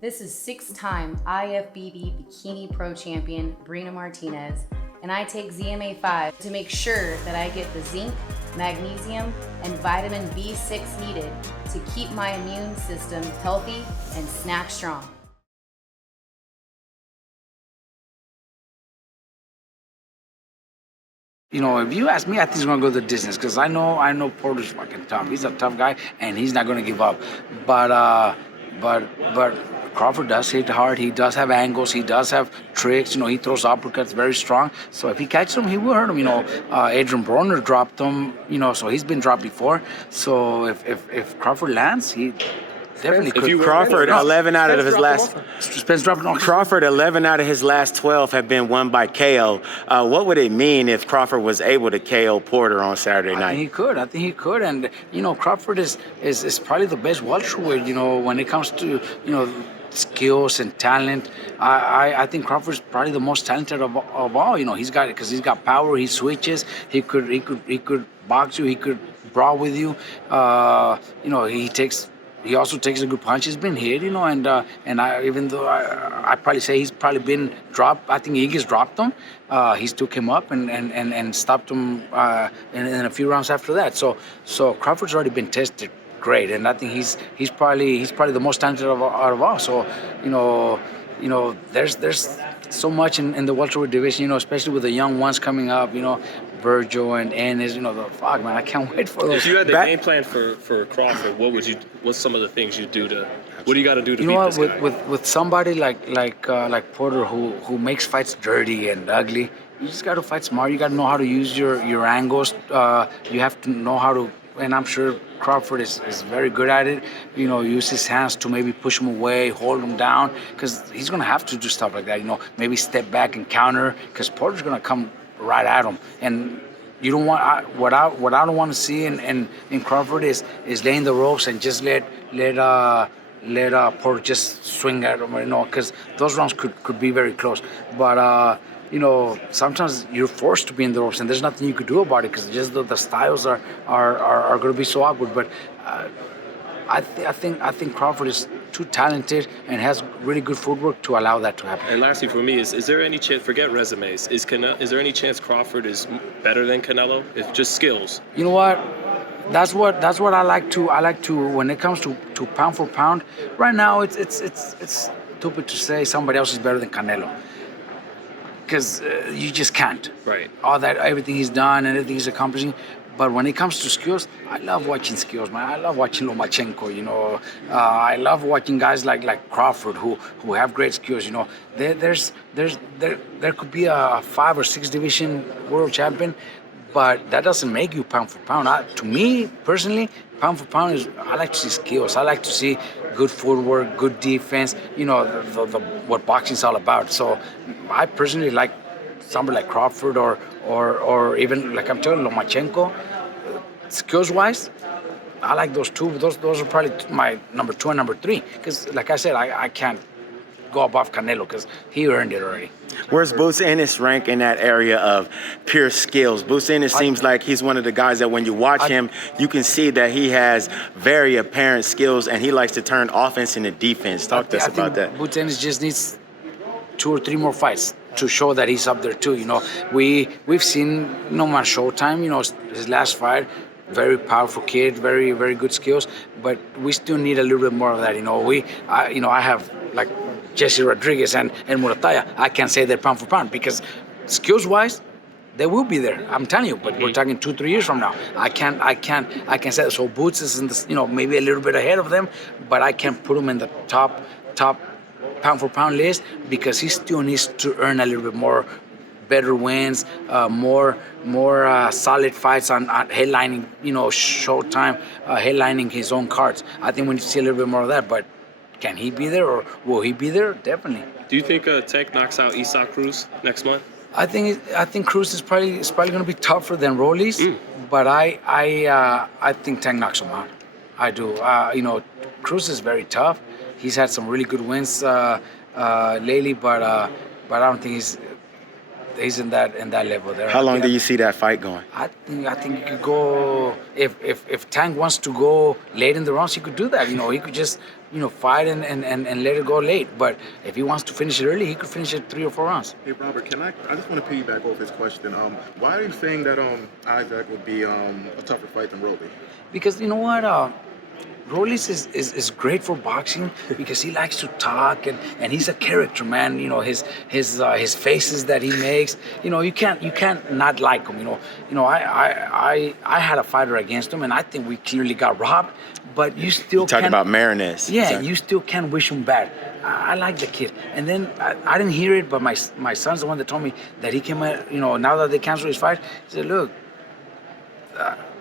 This is 6-time IFBB Bikini Pro Champion Brina Martinez, and I take ZMA5 to make sure that I get the zinc, magnesium, and vitamin B6 needed to keep my immune system healthy and snack strong. You know, if you ask me, I think he's gonna go the distance because I know Porter's fucking tough. He's a tough guy, and he's not gonna give up. But Crawford does hit hard. He does have angles. He does have tricks. You know, he throws uppercuts very strong. So if he catches him, he will hurt him. You know, Adrian Broner dropped him. You know, so he's been dropped before. So if Crawford lands, he definitely could. Crawford, 11 out of his last. Spence dropping off. Crawford, 11 out of his last 12 have been won by KO. What would it mean if Crawford was able to KO Porter on Saturday night? I think he could. And you know, Crawford is probably the best welterweight. You know, when it comes to skills and talent, I think Crawford's probably the most talented of all. You know, he's got power. He switches. He could box you. He could brawl with you. You know, he also takes a good punch. He's been hit, you know, and even though I probably say he's probably been dropped, I think Iggy's dropped him. He took him up and stopped him in a few rounds after that. So Crawford's already been tested great, and I think he's probably the most talented out of all. So you know, there's so much in the welterweight division, you know, especially with the young ones coming up, you know, Virgil and Ennis, you know, fuck, man, I can't wait for those. If you had the game plan for Crawford, what's some of the things you do what do you got to do to beat this guy? With somebody like Porter who makes fights dirty and ugly, you just got to fight smart. You got to know how to use your angles. You have to know how to, and I'm sure Crawford is very good at it. You know, use his hands to maybe push him away, hold him down, because he's gonna have to do stuff like that. You know, maybe step back and counter, because Porter's gonna come right at him. And you don't want what I don't want to see in Crawford is laying the ropes and just let Porter just swing at him. You know, because those rounds could be very close. But you know, sometimes you're forced to be in the ropes, and there's nothing you could do about it because just the styles are going to be so awkward. But I think Crawford is too talented and has really good footwork to allow that to happen. And lastly, for me, is there any chance? Forget resumes. Is there any chance Crawford is better than Canelo? It's just skills. You know what? That's what I like to when it comes to pound for pound. Right now, it's stupid to say somebody else is better than Canelo. Because you just can't. Right. Everything he's done and everything he's accomplishing. But when it comes to skills, I love watching skills, man. I love watching Lomachenko, you know. I love watching guys like Crawford who have great skills, you know. There could be a 5 or 6 division world champion, but that doesn't make you pound for pound. To me, personally, pound for pound I like to see skills. I like to see good footwork, good defense, you know, what boxing's all about. So I personally like somebody like Crawford or even like I'm telling Lomachenko. Skills-wise, I like those two. Those are probably my number 2 and number 3. Because like I said, I can't go above Canelo because he earned it already. Where's Boots Ennis rank in that area of pure skills? Boots Ennis seems like he's one of the guys that when you watch him, you can see that he has very apparent skills and he likes to turn offense into defense. Talk to us about that. Boots Ennis just needs 2 or 3 more fights to show that he's up there too. You know, we've seen No Man Showtime. You know, his last fight, very powerful kid, very very good skills, but we still need a little bit more of that. You know, I have like Jesse Rodriguez and Murataya. I can't say they're pound for pound because skills-wise, they will be there. I'm telling you. But we're talking 2-3 years from now. I can't say that. So Boots is in this, you know, maybe a little bit ahead of them, but I can't put him in the top pound for pound list because he still needs to earn a little bit more, better wins, more solid fights on headlining, you know, Showtime, headlining his own cards. I think we need to see a little bit more of that, but can he be there or will he be there? Definitely. Do you think Tank knocks out Cruz next month? I think Cruz is probably going to be tougher than Rollies, but I think Tank knocks him out. I do. You know, Cruz is very tough. He's had some really good wins lately, but I don't think he's in that level there. How long do you see that fight going? I think you could go if Tank wants to go late in the rounds, he could do that. He could just fight and let it go late. But if he wants to finish it early, he could finish it 3 or 4 rounds. Hey Robert, I just want to piggyback off his question. Why are you saying that Isaac would be a tougher fight than Rolly? Because you know what, Rollis is great for boxing because he likes to talk and he's a character, man. His faces that he makes. You can't not like him. I had a fighter against him and I think we clearly got robbed. But you still Talk about Marinez. Yeah, exactly. You still can't wish him bad. I like the kid. And then I didn't hear it, but my son's the one that told me that he came out. Now that they canceled his fight, he said, look.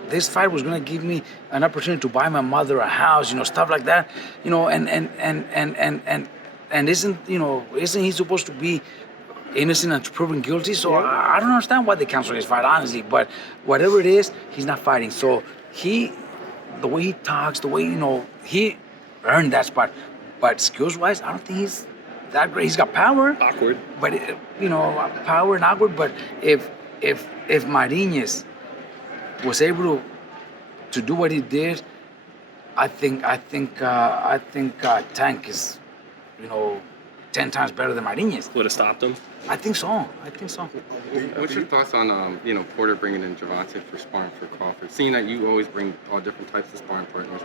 This fight was going to give me an opportunity to buy my mother a house, stuff like that, and isn't he supposed to be innocent and proven guilty? So I don't understand why they canceled his fight, honestly. But whatever it is, he's not fighting. So the way he talks, the way he earned that spot. But skills-wise, I don't think he's that great. He's got power, Awkward. but power and awkward. But if Marinez was able to do what he did, I think Tank is, 10 times better than Marinez. Would have stopped him. I think so. What's your thoughts on Porter bringing in Javante for sparring for Crawford? Seeing that you always bring all different types of sparring partners,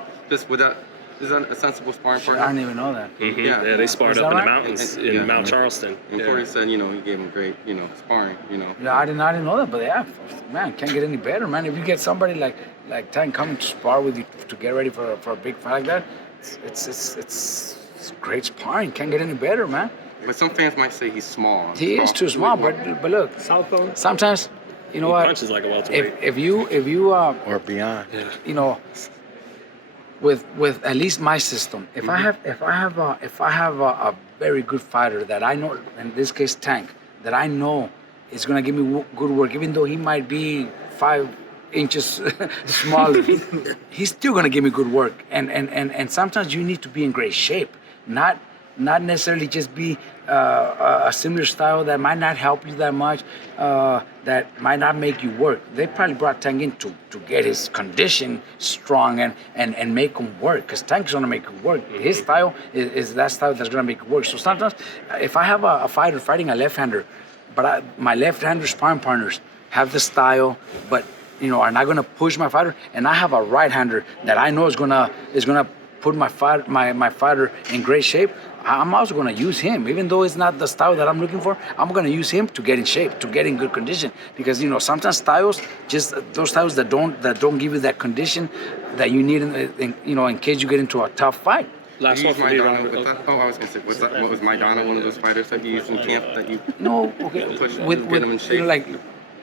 is that a sensible sparring partner? I didn't even know that. Mm-hmm. Yeah. They sparred Is up that in the right? mountains in Mount Charleston. And Porter said, he gave him great, sparring, Yeah, I didn't know that, but yeah, man, can't get any better, man. If you get somebody like Tank coming to spar with you to get ready for a big fight like that, it's great sparring. Can't get any better, man. But some fans might say he's small. He is too small, but look, sometimes He what? punches like a welterweight. If you Or beyond. with at least my system, if I have a very good fighter that I know, in this case Tank, that I know is gonna give me good work, even though he might be 5 inches smaller, he's still gonna give me good work. And sometimes you need to be in great shape, not necessarily just be a similar style that might not help you that much, that might not make you work. They probably brought Tank in to get his condition strong and make him work, because Tank's going to make it work. His style is that style that's going to make it work. So sometimes if I have a fighter fighting a left-hander, but my left-hander sparring partners have the style, but are not going to push my fighter, and I have a right-hander that I know is going to put my fighter in great shape, I'm also going to use him, even though it's not the style that I'm looking for. I'm going to use him to get in shape, to get in good condition, because sometimes styles, just those styles that don't give you that condition that you need in case you get into a tough fight. Last You one use for me, Maidana Robert. with that? Oh, I was gonna say, what was Maidana one of those fighters that you used in camp that you Okay, push with get him in shape? like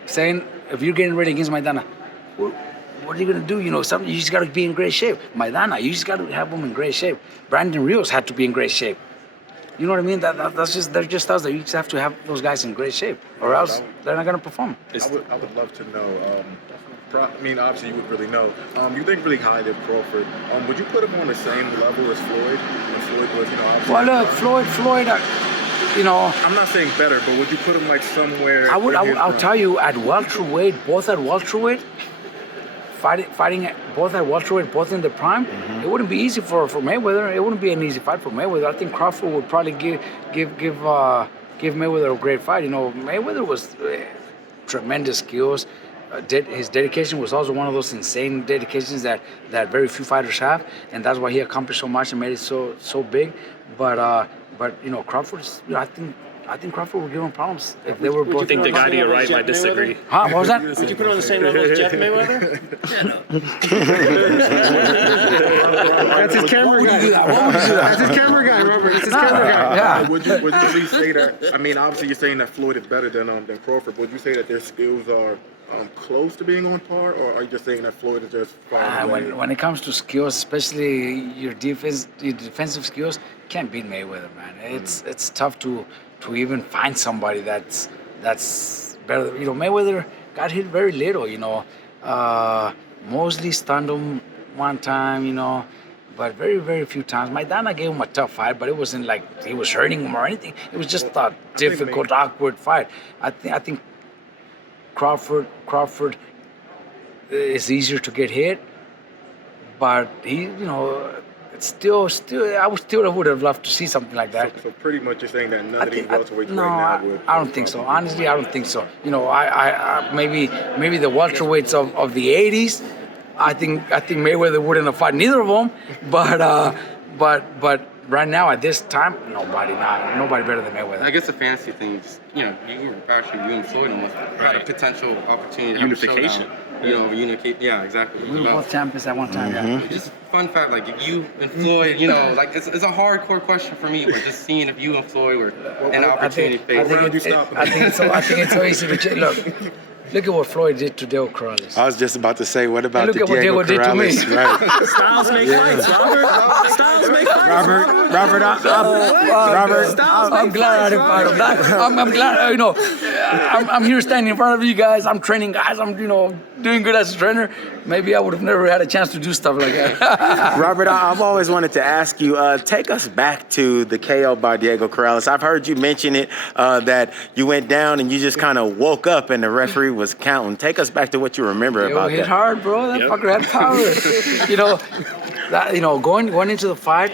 saying if you're getting ready against Maidana, what are you gonna do? You just gotta be in great shape. Maidana, you just gotta have him in great shape. Brandon Rios had to be in great shape. You know what I mean? They're just us that you just have to have those guys in great shape, or else they're not gonna perform. I would love to know. Obviously you would really know. You think really highly of Crawford. Would you put him on the same level as Floyd? When Floyd was, obviously. Well, look, Floyd. I'm not saying better, but would you put him like somewhere? I'll tell you, at welterweight, both at welterweight, fighting both at welterweight, both in the prime, it wouldn't be easy for Mayweather. It wouldn't be an easy fight for Mayweather. I think Crawford would probably give Mayweather a great fight. Mayweather was tremendous skills. His dedication was also one of those insane dedications that very few fighters have, and that's why he accomplished so much and made it so big. But Crawford's. I think Crawford would give him problems if they were both. I think the guy to your right might disagree. Huh? What was that? Would you put him on the same level as Jeff Mayweather? That's his camera guy. That's his camera guy, Robert. It's his camera guy. Yeah. Would you really say that? Obviously you're saying that Floyd is better than Crawford. Would you say that their skills are close to being on par, or are you just saying that Floyd is just far away? When it comes to skills, especially your defensive skills, can't beat Mayweather, man. It's tough to even find somebody that's better. Mayweather got hit very little. Mosley stunned him one time. but very, very few times. Maidana gave him a tough fight, but it wasn't like he was hurting him or anything. It was just a difficult, awkward fight. I think Crawford is easier to get hit, but he, it's still, I would have loved to see something like that. So pretty much you're saying that none of these welterweights No, right now would. I don't think so. Honestly, I don't think so. I maybe the welterweights of the '80s. I think Mayweather wouldn't have fought neither of them. But right now at this time, nobody better than Mayweather. I guess the fantasy thing, you and Floyd almost had a potential opportunity to have Unification. a showdown. Yeah, exactly. We were both champions at one time. Yeah. Just fun fact, like if you and Floyd, like it's a hardcore question for me, but just seeing if you and Floyd were an opportunity face. I think it's so easy to change. Look at what Floyd did to Diego Corrales. I was just about to say, what about Look the at what Diego Diego did to me. Corrales? Right. Styles make fights, Robert. Styles make fights. Robert, I'm glad I didn't fight him. I'm glad, I'm here standing in front of you guys. I'm training guys. I'm, doing good as a trainer. Maybe I would have never had a chance to do stuff like that. Robert, I've always wanted to ask you, take us back to the KO by Diego Corrales. I've heard you mention it, that you went down and you just kind of woke up and the referee was counting. Take us back to what you remember about hit that. hard, bro. That fucker had power. Going into the fight,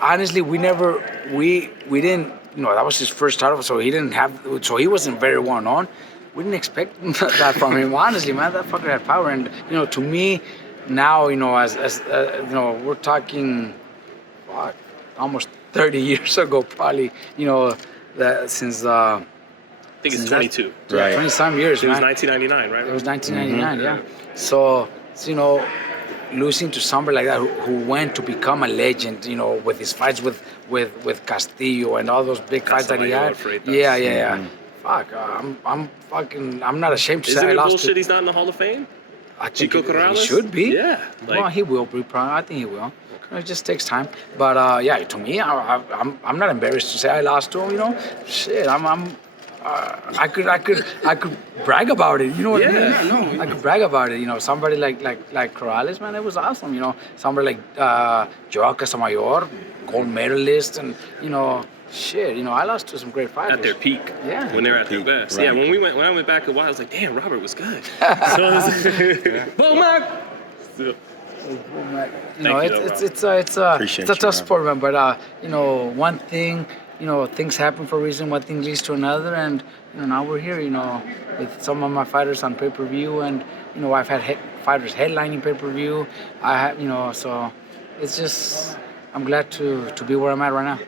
honestly, we didn't, that was his first title, so he wasn't very well known. We didn't expect that from him. Honestly, man, that fucker had power. And, to me, now, as we're talking, almost 30 years ago, probably, since... I think it's 22. Right. 20-some years, It was man. 1999, right? It was 1999, yeah. So, losing to somebody like that who went to become a legend, with his fights with Castillo and all those big fights that he had. Yeah. Fuck, I'm not ashamed to say I Isn't it lost bullshit he's not in the Hall of Fame? I think Chico Corrales? He should be. Yeah. Well, he will be. I think he will. It just takes time. But to me, I'm not embarrassed to say I lost to him. Shit, I could brag about it. You know what I mean? No. I could brag about it. Somebody like Corrales, man, it was awesome. Somebody like Joao Casamayor, gold medalist, and shit. I lost to some great fighters At their peak. Yeah. When they're at their best. Right. Yeah. When I went back a while, I was like, damn, Robert was good. Boom, Mac. It's a tough sport, man. But one thing, things happen for a reason. One thing leads to another, and now we're here. With some of my fighters on pay-per-view, and I've had fighters headlining pay-per-view. I have, so it's just I'm glad to be where I'm at right now.